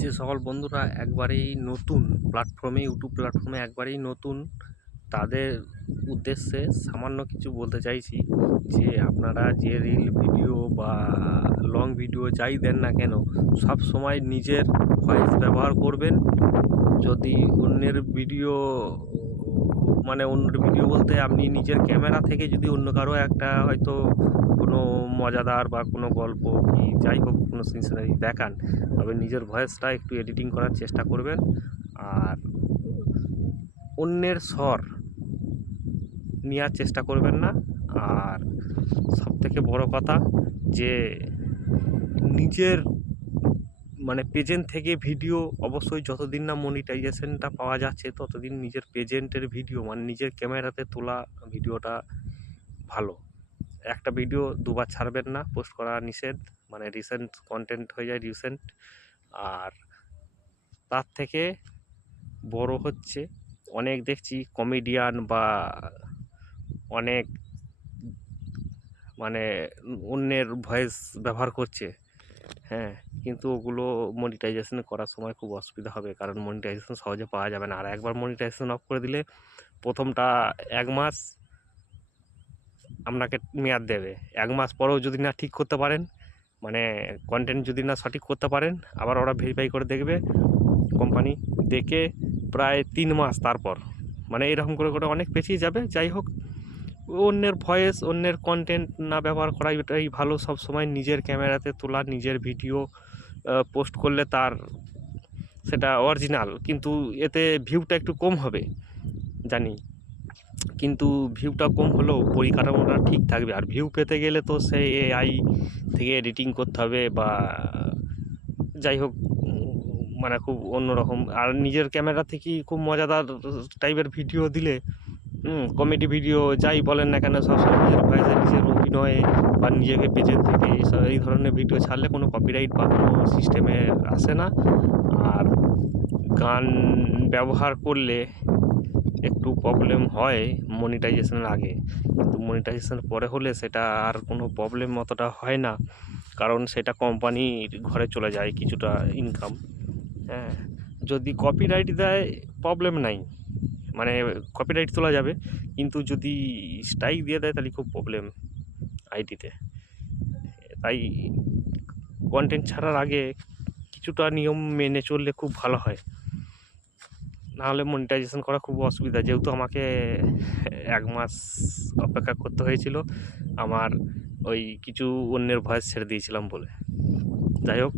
যে সকল বন্ধুরা একবারেই নতুন ইউটিউব প্ল্যাটফর্মে একবারেই নতুন, তাদের উদ্দেশ্যে সামান্য কিছু বলতে চাইছি যে আপনারা যে রিল ভিডিও বা লং ভিডিও যাই দেন না কেন, সব সময় নিজের ভয়েস ব্যবহার করবেন। যদি অন্যের ভিডিও অন্যের ভিডিও বলতে আপনি নিজের ক্যামেরা থেকে যদি অন্য কারো একটা হয়তো কোনো মজাদার বা কোনো গল্প কি যাই হোক কোনো সিনারি দেখান, তবে নিজের ভয়েসটা একটু এডিটিং করার চেষ্টা করবেন। আর অন্যের স্বর নেওয়ার চেষ্টা করবেন না। আর সবথেকে বড় কথা যে নিজের প্রেজেন্ট থেকে ভিডিও অবশ্যই যতদিন না মনিটাইজেশনটা পাওয়া যাচ্ছে ততদিন নিজের প্রেজেন্টের ভিডিও নিজের ক্যামেরাতে তোলা ভিডিওটা ভালো। একটা ভিডিও দুবার ছাড়বেন না, পোস্ট করা নিষেধ, রিসেন্ট কন্টেন্ট হয়ে যায় রিসেন্ট। আর তার থেকে বড় হচ্ছে, অনেক দেখছি কমেডিয়ান বা অনেক অন্যের ভয়েস ব্যবহার করছে, হ্যাঁ, কিন্তু ওগুলো মনিটাইজেশন করার সময় খুব অসুবিধা হবে, কারণ মনিটাইজেশন সহজে পাওয়া যাবে না। আর একবার মনিটাইজেশন অফ করে দিলে প্রথমটা 1 মাস আপনাকে মেয়াদ দেবে। 1 মাস পরেও যদি না ঠিক করতে পারেন, কন্টেন্ট যদি না সঠিক করতে পারেন, আবার ওরা ভেরিফাই করে দেখবে কোম্পানি, দেখে প্রায় 3 মাস তারপর এরকম করে করে অনেক পেছিয়ে যাবে। যাই হোক, অন্যের ভয়েস অন্যের কন্টেন্ট না ব্যবহার করাই এটাই ভালো। সব সময় নিজের ক্যামেরাতে তোলা নিজের ভিডিও পোস্ট করলে তার সেটা অরিজিনাল, কিন্তু এতে ভিউটা একটু কম হবে জানি, কিন্তু ভিউটা কম হলেও পরিকাঠামোটা ঠিক থাকবে। আর ভিউ পেতে গেলে তো সেই এআই থেকে এডিটিং করতে হবে বা যাই হোক, খুব অন্যরকম। আর নিজের ক্যামেরা থেকেই খুব মজাদার টাইপের ভিডিও দিলে, কমেডি ভিডিও যাই বলেন না কেন, সবসময় নিজের ভয়েসে নিজের অভিনয়ে বা নিজেকে প্রেজেন্ট থেকে এই ধরনের ভিডিও ছাড়লে কোনো কপিরাইট বা কোনো সিস্টেমে আসে না। আর গান ব্যবহার করলে একটু প্রবলেম হয় মনিটাইজেশনের আগে, কিন্তু মনিটাইজেশনের পরে হলে সেটা আর কোনো প্রবলেম অতটা হয় না, কারণ সেটা কোম্পানির ঘরে চলে যায় কিছুটা ইনকাম। হ্যাঁ, যদি কপিরাইট দেয় প্রবলেম নাই, কপিরাইট তোলা যাবে, কিন্তু যদি স্ট্রাইক দিয়ে দেয় তাহলে খুব প্রবলেম আইডিতে। তাই কন্টেন্ট ছাড়ার আগে কিছুটা নিয়ম মেনে চললে খুব ভালো হয়, নাহলে মনিটাইজেশন করা খুব অসুবিধা। যেহেতু আমাকে 1 মাস অপেক্ষা করতে হয়েছিল আমার ওই কিছু অন্যের ভয়েস ছেড়ে দিয়েছিলাম বলে। যাই হোক,